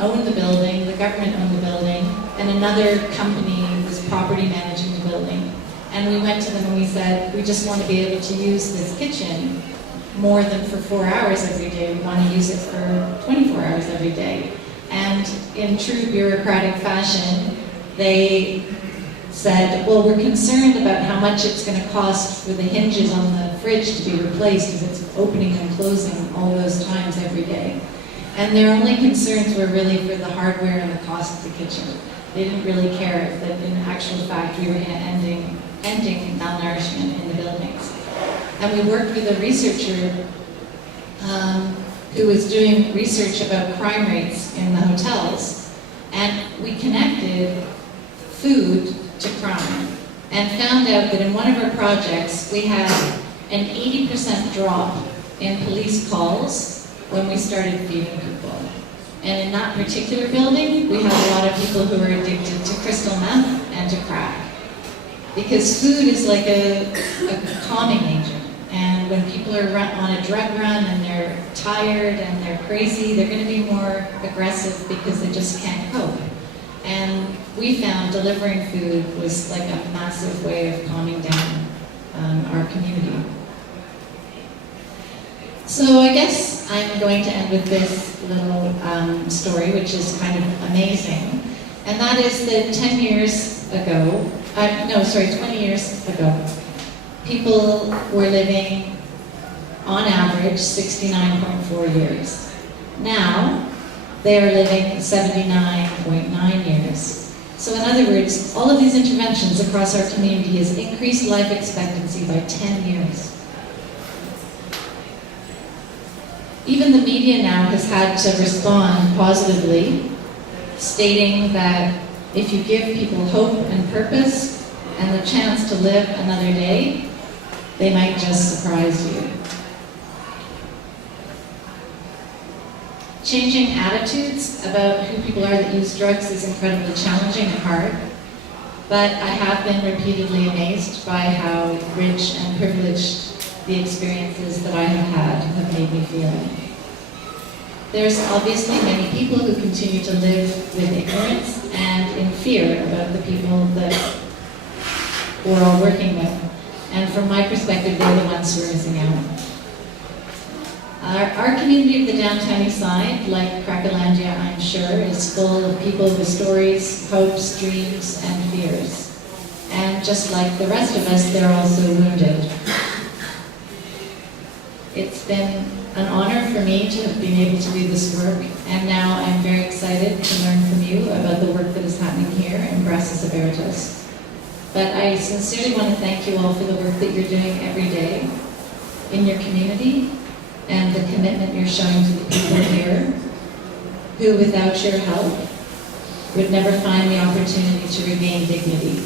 owned the building, the government owned the building, and another company was property managing the building. And we went to them and we said, we just want to be able to use this kitchen more than for 4 hours every day. We want to use it for 24 hours every day. And in true bureaucratic fashion, they said, well, we're concerned about how much it's going to cost for the hinges on the fridge to be replaced because it's opening and closing all those times every day. And their only concerns were really for the hardware and the cost of the kitchen. They didn't really care that in actual fact we were ending malnourishment in the buildings. And we worked with a researcher who was doing research about crime rates in the hotels. And we connected food to crime and found out that in one of our projects we had an 80% drop in police calls when we started feeding people. And in that particular building, we had a lot of people who were addicted to crystal meth and to crack. Because food is like a calming agent. And when people are on a drug run and they're tired and they're crazy, they're going to be more aggressive because they just can't cope. And we found delivering food was like a massive way of calming down our community. So I guess I'm going to end with this little story, which is kind of amazing. And that is that 20 years ago, people were living, on average, 69.4 years. Now, they are living 79.9 years. So in other words, all of these interventions across our community has increased life expectancy by 10 years. Even the media now has had to respond positively, stating that if you give people hope and purpose and the chance to live another day, they might just surprise you. Changing attitudes about who people are that use drugs is incredibly challenging and hard, but I have been repeatedly amazed by how rich and privileged the experiences that I have made me feel. There's obviously many people who continue to live with ignorance and in fear about the people that we're all working with. And from my perspective, they're the ones who are missing out. Our community of the downtown east side, like Crackerlandia, I'm sure, is full of people with stories, hopes, dreams, and fears. And just like the rest of us, they're also wounded. It's been an honor for me to have been able to do this work, and now I'm very excited to learn from you about the work that is happening here in Brazos Abertos. But I sincerely want to thank you all for the work that you're doing every day in your community, and the commitment you're showing to the people here, who without your help would never find the opportunity to regain dignity,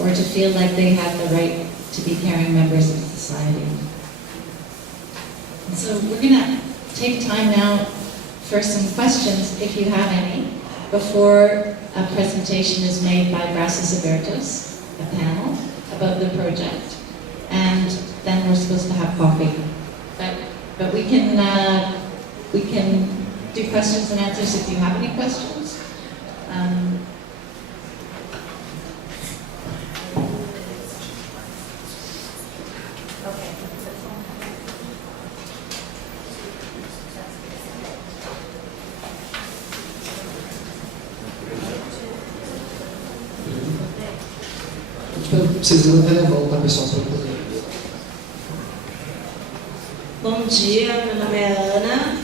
or to feel like they have the right to be caring members of society. And so we're going to take time now for some questions, if you have any, before a presentation is made by Brazos Abertos, a panel, about the project. And then we're supposed to have coffee. But we can do questions and answers if you have any questions. Vocês levantarem a volta, pessoal, para poder. Bom dia, meu nome é Ana.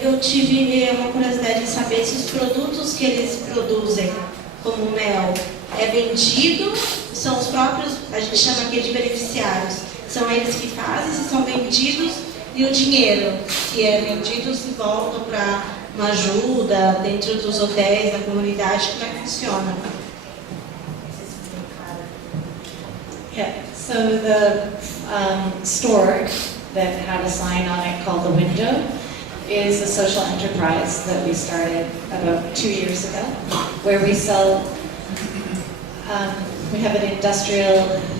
Eu tive uma curiosidade em saber se os produtos que eles produzem, como mel, é vendido, são os próprios, a gente chama aqui de beneficiários, são eles que fazem, se são vendidos, e o dinheiro que é vendido se volta para uma ajuda dentro dos hotéis, da comunidade, como é que funciona? Yeah, so the store that had a sign on it called The Window is a social enterprise that we started about 2 years ago, where we sell, we have an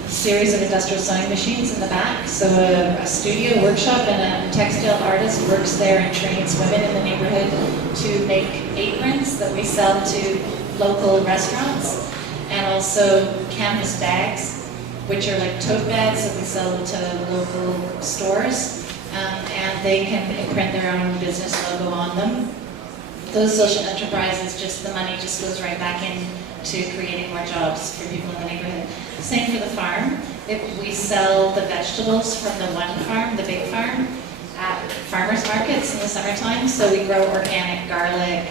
series of industrial sewing machines in the back, so a studio workshop and a textile artist works there and trains women in the neighborhood to make aprons that we sell to local restaurants, and also canvas bags, which are like tote bags that we sell to local stores, and they can imprint their own business logo on them. Those social enterprises, just the money just goes right back into creating more jobs for people in the neighborhood. Same for the farm. We sell the vegetables from the one farm, the big farm, at farmers markets in the summertime. So we grow organic garlic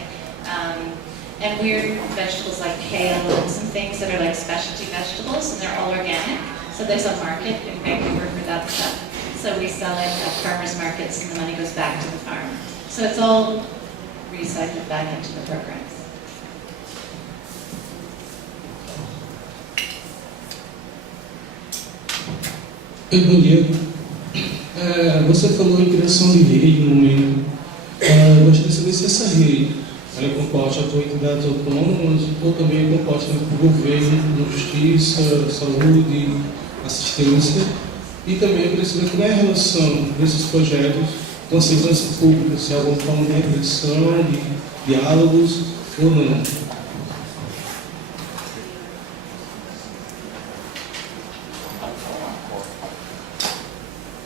and weird vegetables like kale and some things that are like specialty vegetables, and they're all organic. So there's a market in Vancouver for that stuff. So we sell it at farmers markets and the money goes back to the farm. So it's all recycled back into the programs. Oi, bom dia. Você falou em criação de rede no momento. Eu gostaria de saber se essa rede ela é composta por entidades autônomas ou também é composta por governo, justiça, saúde, assistência. E também eu queria saber como é a relação desses projetos com a segurança pública, se há alguma forma de reflexão, de diálogos ou não.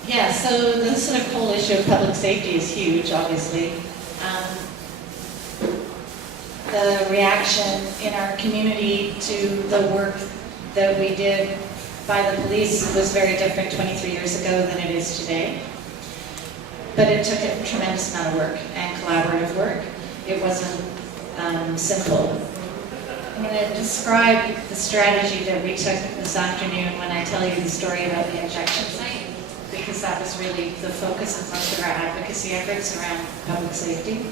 Yeah, so the sort of whole issue of public safety is huge, obviously. The reaction in our community to the work that we did by the police was very different 23 years ago than it is today. But it took a tremendous amount of work and collaborative work. It wasn't simple. I'm going to describe the strategy that we took this afternoon when I tell you the story about the injection site, because that was really the focus of most of our advocacy efforts around public safety.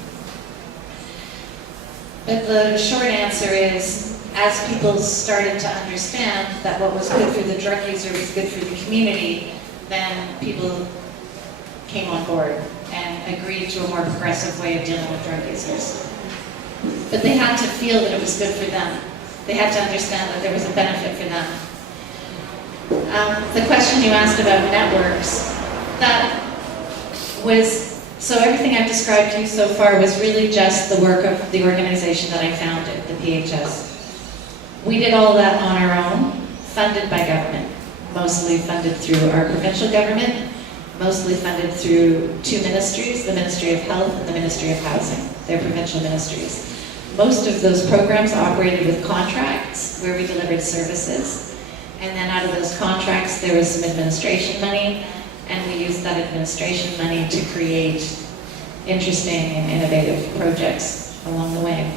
But the short answer is, as people started to understand that what was good for the drug user was good for the community, then people came on board and agreed to a more progressive way of dealing with drug users. But they had to feel that it was good for them. They had to understand that there was a benefit for them. The question you asked about networks, that was, so everything I've described to you so far was really just the work of the organization that I founded, the PHS. We did all that on our own, funded by government, mostly funded through our provincial government, mostly funded through two ministries, the Ministry of Health and the Ministry of Housing. They're provincial ministries. Most of those programs operated with contracts where we delivered services. And then out of those contracts, there was some administration money, and we used that administration money to create interesting and innovative projects along the way.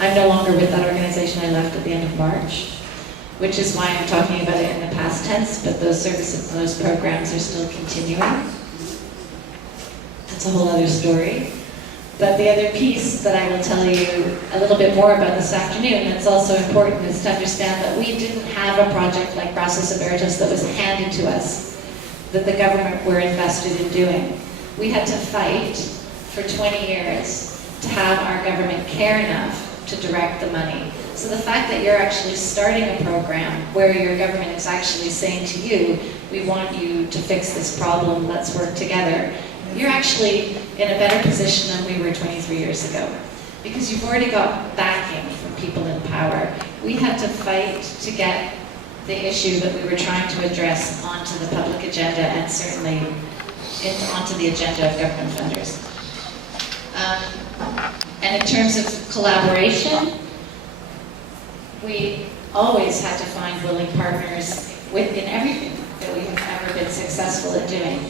I'm no longer with that organization. I left at the end of March, which is why I'm talking about it in the past tense, but those services and those programs are still continuing. That's a whole other story. But the other piece that I will tell you a little bit more about this afternoon that's also important is to understand that we didn't have a project like Brazos Abertos that was handed to us, that the government were invested in doing. We had to fight for 20 years to have our government care enough to direct the money. So the fact that you're actually starting a program where your government is actually saying to you, we want you to fix this problem, let's work together, you're actually in a better position than we were 23 years ago, because you've already got backing from people in power. We had to fight to get the issue that we were trying to address onto the public agenda and certainly onto the agenda of government funders. And in terms of collaboration, we always had to find willing partners in everything that we have ever been successful at doing.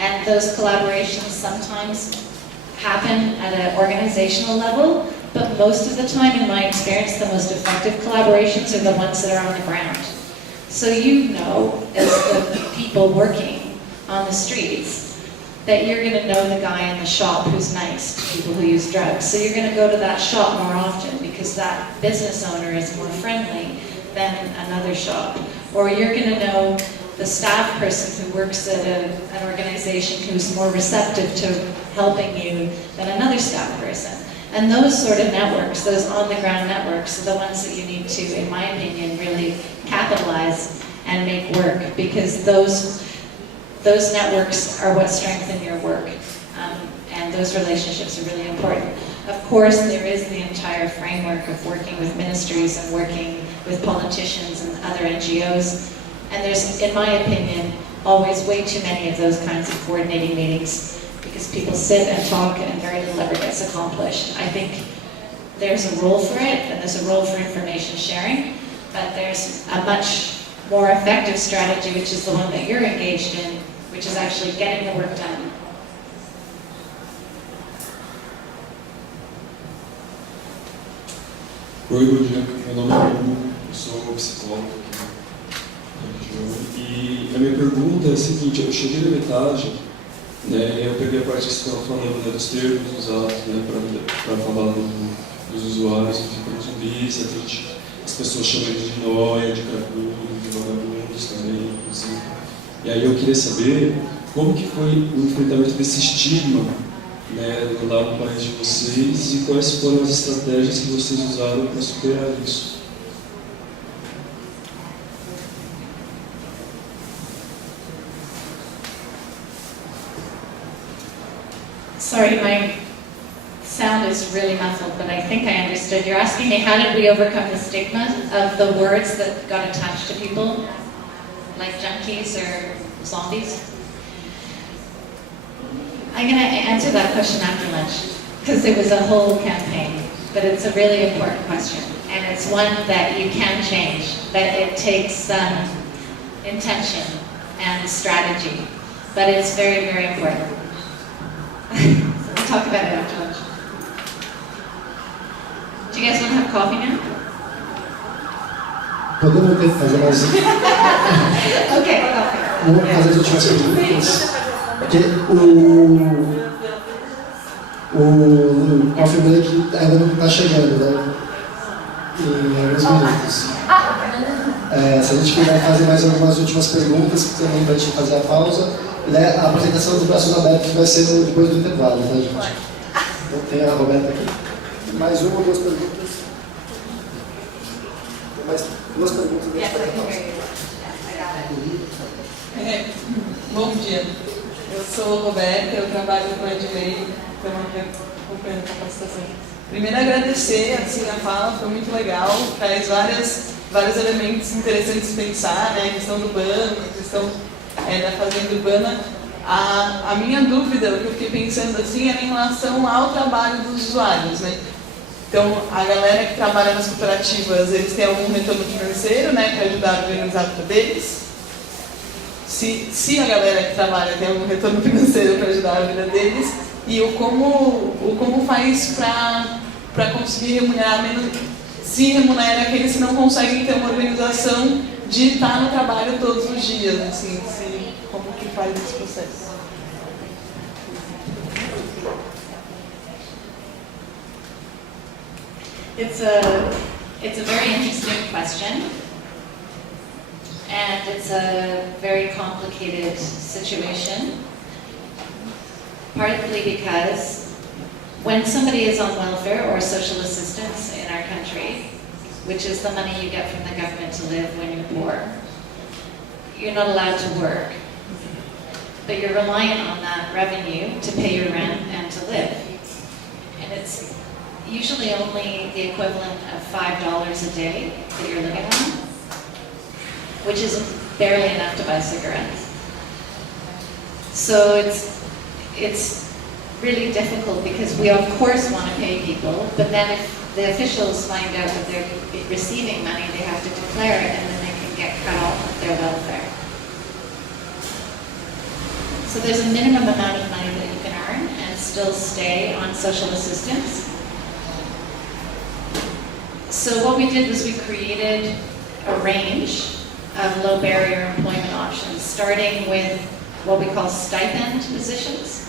And those collaborations sometimes happen at an organizational level, but most of the time, in my experience, the most effective collaborations are the ones that are on the ground. So you know, as the people working on the streets, that you're going to know the guy in the shop who's nice to people who use drugs. So you're going to go to that shop more often because that business owner is more friendly than another shop. Or you're going to know the staff person who works at an organization who's more receptive to helping you than another staff person. And those sort of networks, those on-the-ground networks, are the ones that you need to, in my opinion, really capitalize and make work, because those networks are what strengthen your work. and those relationships are really important. Of course, there is the entire framework of working with ministries and working with politicians and other NGOs, and there's, in my opinion, always way too many of those kinds of coordinating meetings because people sit and talk and very little ever gets accomplished. I think there's a role for it and there's a role for information sharing, but there's a much more effective strategy, which is the one that you're engaged in, which is actually getting the work done. Oi, bom dia. Meu nome é Hugo, eu sou psicólogo aqui na região. E a minha pergunta é a seguinte: eu cheguei na metade, né, eu peguei a parte que você estava falando, né, dos termos usados, né, para falar dos usuários que ficam zumbis, as pessoas chamam eles de nóia, de cracudo, de vagabundos também, inclusive. E aí eu queria saber como que foi o enfrentamento desse estigma, né, lá no país de vocês, e quais foram as estratégias que vocês usaram para superar isso. Sorry, my sound is really muffled, but I think I understood. You're asking me how did we overcome the stigma of the words that got attached to people, like junkies or zombies? I'm going to answer that question after lunch, because it was a whole campaign, but it's a really important question, and it's one that you can change, that it takes intention and strategy, but it's very, very important. So we'll talk about it after lunch. Do you guys want to have coffee now? Podemos fazer mais Okay, coffee. vamos fazer as últimas perguntas. Porque o coffee break ainda não está chegando, né? Em alguns minutos. Se a gente puder fazer mais algumas últimas perguntas, também para a gente fazer a pausa. Né? A apresentação dos braços abertos vai ser depois do intervalo, tá, gente? Então tem a Roberta aqui. Mais uma ou duas perguntas? Tem mais duas perguntas depois da pausa. Bom dia, eu sou Roberta, eu trabalho com a Edilei, estamos acompanhando a capacitação. Primeiro agradecer assim, a fala, foi muito legal, traz vários elementos interessantes de pensar, né? A questão do banco, a questão da fazenda urbana. A minha dúvida, o que eu fiquei pensando assim, é em relação ao trabalho dos usuários, né? Então, a galera que trabalha nas cooperativas, eles têm algum retorno financeiro, né, para ajudar a organizar a vida deles. Se a galera que trabalha tem algum retorno financeiro para ajudar a vida deles, e o como faz para conseguir remunerar menos, se remunera aqueles que não conseguem ter uma organização de estar no trabalho todos os dias, assim, como que faz esse processo? It's a very interesting question, and it's a very complicated situation, partly because when somebody is on welfare or social assistance in our country, which is the money you get from the government to live when you're poor, you're not allowed to work, but you're reliant on that revenue to pay your rent and to live. And it's usually only the equivalent of $5 a day that you're living on, which is barely enough to buy cigarettes. So it's really difficult because we of course want to pay people, but then if the officials find out that they're receiving money, they have to declare it, and then they can get cut off of their welfare. So there's a minimum amount of money that you can earn and still stay on social assistance. So what we did was we created a range of low barrier employment options, starting with what we call stipend positions.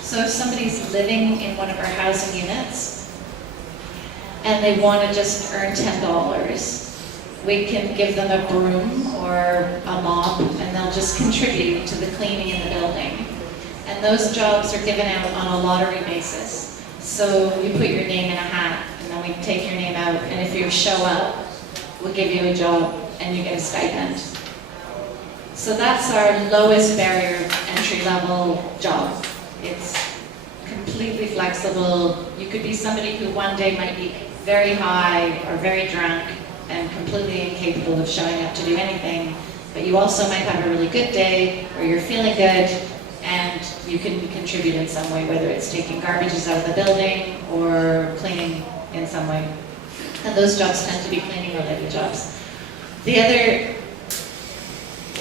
So if somebody's living in one of our housing units and they want to just earn $10, we can give them a broom or a mop and they'll just contribute to the cleaning in the building. And those jobs are given out on a lottery basis. So you put your name in a hat and then we take your name out, and if you show up, we'll give you a job and you get a stipend. So that's our lowest barrier entry level job. It's completely flexible. You could be somebody who one day might be very high or very drunk and completely incapable of showing up to do anything, but you also might have a really good day or you're feeling good and you can contribute in some way, whether it's taking garbages out of the building or cleaning in some way. And those jobs tend to be cleaning related jobs. The other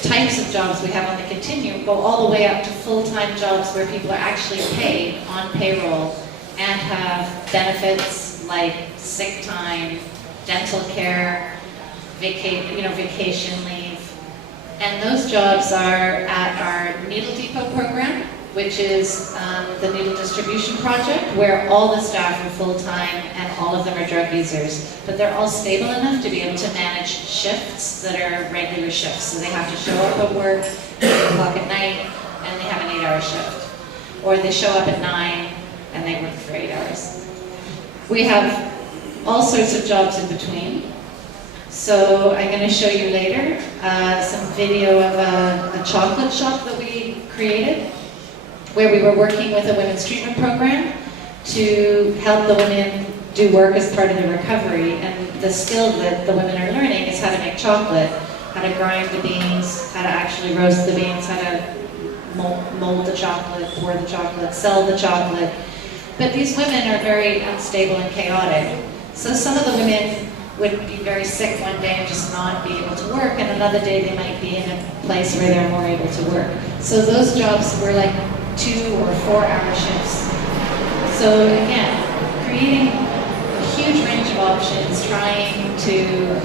types of jobs we have on the continuum go all the way up to full-time jobs where people are actually paid on payroll and have benefits like sick time, dental care, vacation leave. And those jobs are at our Needle Depot program, which is the needle distribution project, where all the staff are full-time and all of them are drug users. But they're all stable enough to be able to manage shifts that are regular shifts. So they have to show up at work at 8 o'clock at night and they have an 8-hour shift. Or they show up at 9 and they work for 8 hours. We have all sorts of jobs in between. So I'm going to show you later some video of a chocolate shop that we created, where we were working with a women's treatment program to help the women do work as part of the recovery. And the skill that the women are learning is how to make chocolate, how to grind the beans, how to actually roast the beans, how to mold the chocolate, pour the chocolate, sell the chocolate. But these women are very unstable and chaotic. So some of the women would be very sick one day and just not be able to work, and another day they might be in a place where they're more able to work. So those jobs were like 2 or 4 hour shifts. So again, creating a huge range of options, trying to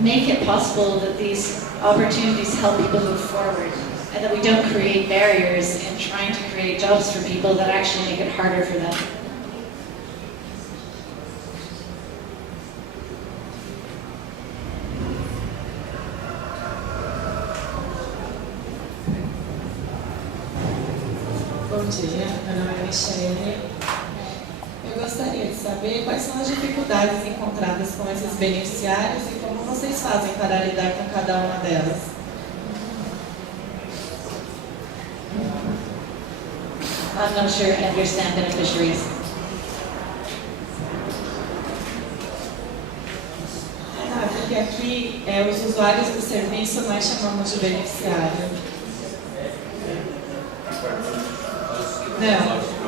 make it possible that these opportunities help people move forward, and that we don't create barriers in trying to create jobs for people that actually make it harder for them. Bom dia, meu nome é Michele. Eu gostaria de saber quais são as dificuldades encontradas com esses beneficiários e como vocês fazem para lidar com cada uma delas. I'm not sure I understand beneficiaries. Porque aqui os usuários do serviço nós chamamos de beneficiário.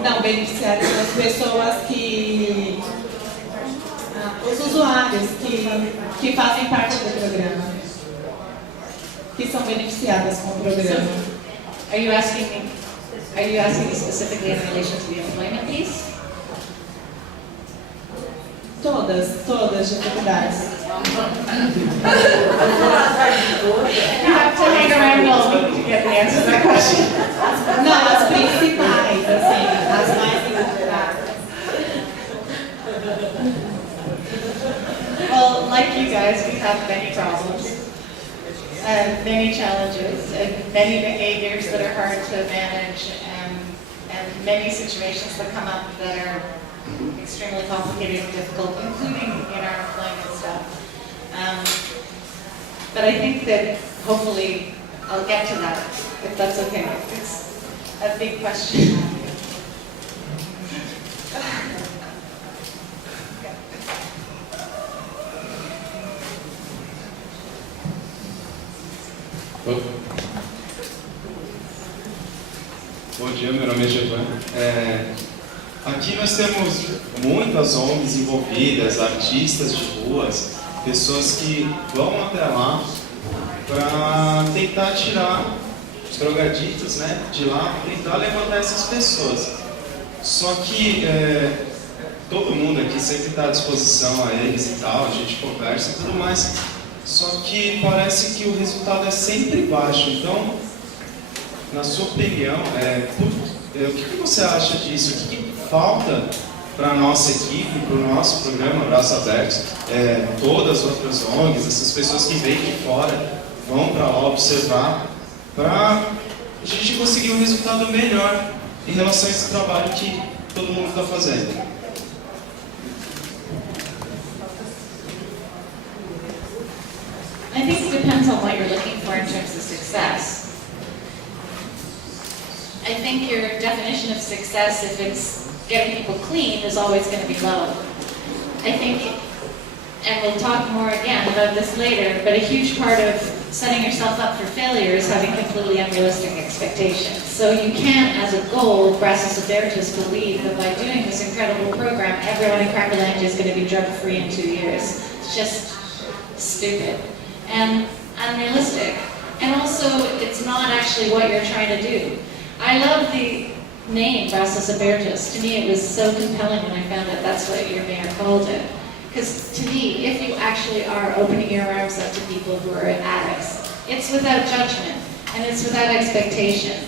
Não, beneficiários são as pessoas que... os usuários que fazem parte do programa, que são beneficiadas com o programa. So, are you asking me specifically in relation to the employment piece? Todas dificuldades. You have to hang around all week to get the answer to that question. Não, as principais, assim, as mais identificadas. Well, like you guys, we have many problems, and many challenges, and many behaviors that are hard to manage, and many situations that come up that are extremely complicated and difficult, including in our employment stuff. But I think that hopefully I'll get to that, if that's okay. It's a big question. Bom dia, meu nome é Gevan. Aqui nós temos muitas ONGs envolvidas, artistas de ruas, pessoas que vão até lá para tentar tirar os drogaditos, né, de lá, tentar levantar essas pessoas. Só que todo mundo aqui sempre está à disposição a eles e tal, a gente conversa e tudo mais. Só que parece que o resultado é sempre baixo. Então, na sua opinião, o que você acha disso? O que falta para a nossa equipe, para o nosso programa Braços Abertos, todas as outras ONGs, essas pessoas que vêm de fora, vão para lá observar, para a gente conseguir um resultado melhor em relação a esse trabalho que todo mundo está fazendo? I think it depends on what you're looking for in terms of success. I think your definition of success, if it's getting people clean, is always going to be low. I think, and we'll talk more again about this later, but a huge part of setting yourself up for failure is having completely unrealistic expectations. So you can't, as a goal, Brazos Abertos, believe that by doing this incredible program, everyone in Cracolândia is going to be drug-free in 2 years. It's just stupid and unrealistic. And also, it's not actually what you're trying to do. I love the name, Brazos Abertos. To me, it was so compelling when I found out that's what your mayor called it. Because to me, if you actually are opening your arms up to people who are addicts, it's without judgment and it's without expectation.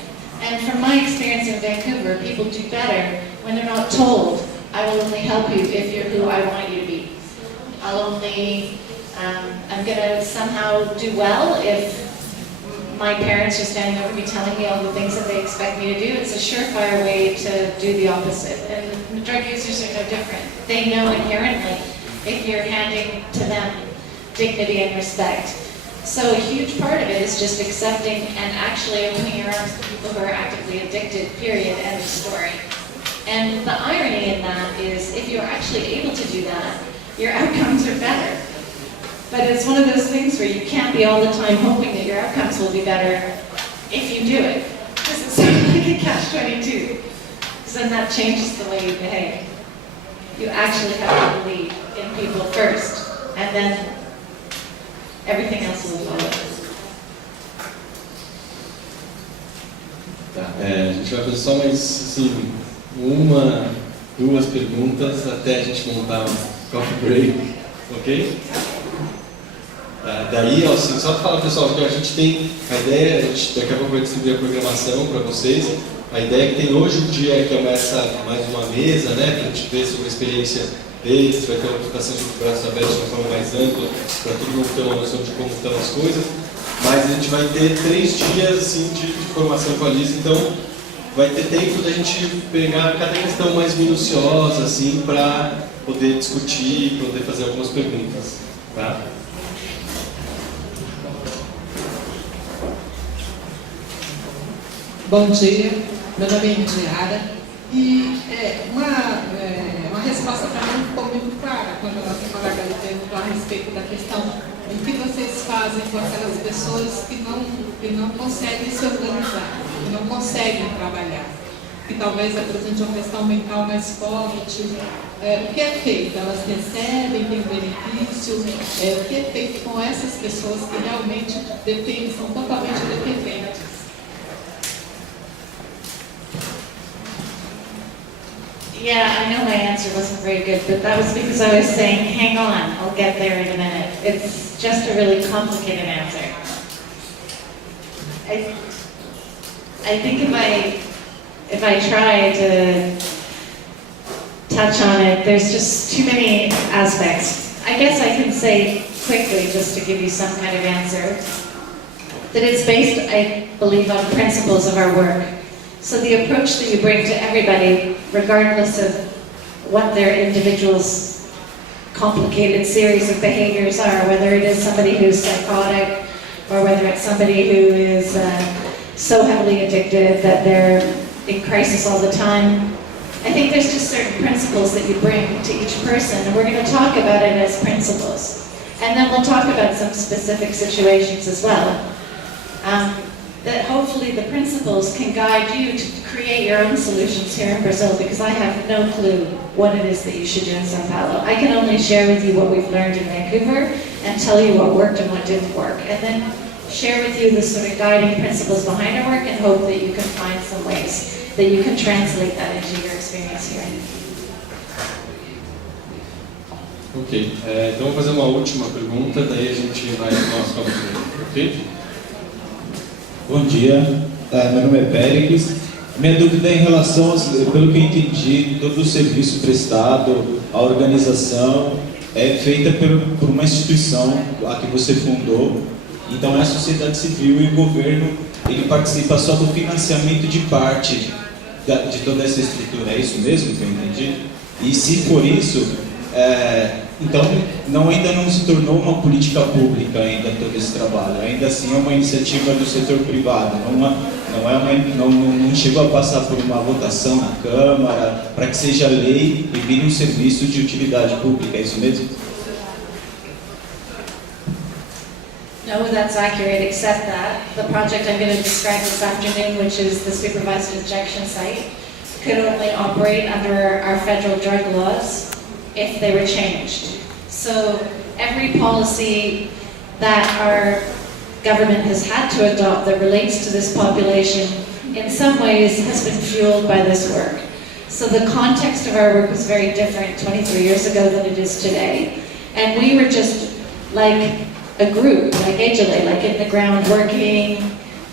And from my experience in Vancouver, people do better when they're not told, I will only help you if you're who I want you to be. I'm gonna somehow do well if my parents are standing over me telling me all the things that they expect me to do. It's a surefire way to do the opposite. And drug users are no different. They know inherently if you're handing to them dignity and respect. So a huge part of it is just accepting and actually opening your arms to people who are actively addicted, period, end of story. And the irony in that is if you're actually able to do that, your outcomes are better. But it's one of those things where you can't be all the time hoping that your outcomes will be better if you do it. Because it's sort of like a catch-22. Because then that changes the way you behave. You actually have to believe in people first, and then everything else will follow. Tá, a gente vai fazer só mais, assim, 2 perguntas até a gente montar um coffee break, ok? Daí, assim, só para falar, pessoal, que a gente tem a ideia, a gente daqui a pouco vai distribuir a programação para vocês. A ideia que tem hoje o dia é que começa mais uma mesa, né, para a gente ver sobre a experiência deles, vai ter uma aplicação de braços abertos de uma forma mais ampla, para todo mundo ter uma noção de como estão as coisas. Mas a gente vai ter 3 dias assim, de formação com a Liz, então vai ter tempo da gente pegar cada questão mais minuciosa, assim, para poder discutir, poder fazer algumas perguntas, tá? Bom dia, meu nome é Indiara e uma resposta para mim ficou muito clara quando a nossa colega lhe perguntou a respeito da questão do que vocês fazem com aquelas pessoas que não conseguem se organizar, que não conseguem trabalhar, que talvez apresentem uma questão mental mais forte. O que é feito? Elas recebem, têm benefício? O que é feito com essas pessoas que realmente são totalmente dependentes? Yeah, I know my answer wasn't very good, but that was because I was saying, hang on, I'll get there in a minute. It's just a really complicated answer. I think if I try to touch on it, there's just too many aspects. I guess I can say quickly, just to give you some kind of answer, that it's based, I believe, on principles of our work. So the approach that you bring to everybody, regardless of what their individual's complicated series of behaviors are, whether it is somebody who's psychotic or whether it's somebody who is so heavily addicted that they're in crisis all the time, I think there's just certain principles that you bring to each person, and we're going to talk about it as principles. And then we'll talk about some specific situations as well. That hopefully the principles can guide you to create your own solutions here in Brazil, because I have no clue what it is that you should do in São Paulo. I can only share with you what we've learned in Vancouver and tell you what worked and what didn't work, and then share with you the sort of guiding principles behind our work and hope that you can find some ways that you can translate that into your experience here. Ok, então vou fazer uma última pergunta, daí a gente vai para o nosso coffee break, ok? Bom dia, meu nome é Péricles. Minha dúvida é em relação, pelo que eu entendi, todo o serviço prestado, a organização é feita por uma instituição a que você fundou. Então é a sociedade civil e o governo, ele participa só do financiamento de parte de toda essa estrutura. É isso mesmo que eu entendi? E se for isso, então ainda não se tornou uma política pública ainda todo esse trabalho. Ainda assim é uma iniciativa do setor privado, não chegou a passar por uma votação na Câmara para que seja lei e vire um serviço de utilidade pública, é isso mesmo? No, that's accurate, except that the project I'm going to describe this afternoon, which is the supervised injection site, could only operate under our federal drug laws if they were changed. So every policy that our government has had to adopt that relates to this population in some ways has been fueled by this work. So the context of our work was very different 23 years ago than it is today. And we were just like a group, like HLA, like in the ground working,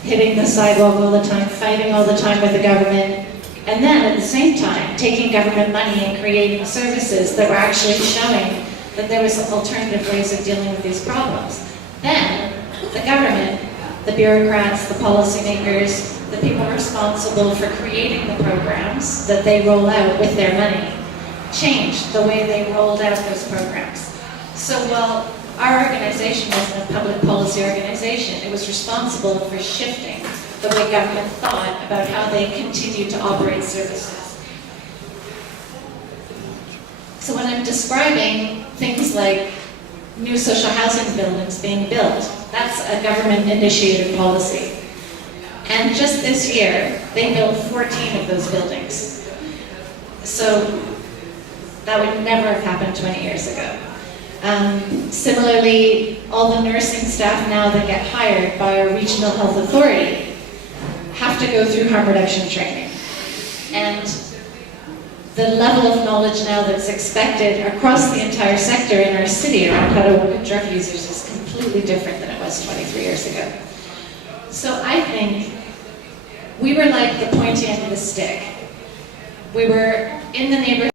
hitting the sidewalk all the time, fighting all the time with the government, and then at the same time taking government money and creating services that were actually showing that there was alternative ways of dealing with these problems. Then the government, the bureaucrats, the policymakers, the people responsible for creating the programs that they roll out with their money, changed the way they rolled out those programs. So while our organization wasn't a public policy organization, it was responsible for shifting the way government thought about how they continue to operate services. So when I'm describing things like new social housing buildings being built, that's a government-initiated policy. And just this year, they built 14 of those buildings. So that would never have happened 20 years ago. Similarly, all the nursing staff now that get hired by a regional health authority have to go through harm reduction training. And the level of knowledge now that's expected across the entire sector in our city around how to work with drug users is completely different than it was 23 years ago. So I think we were like the pointy end of the stick. We were in the neighborhood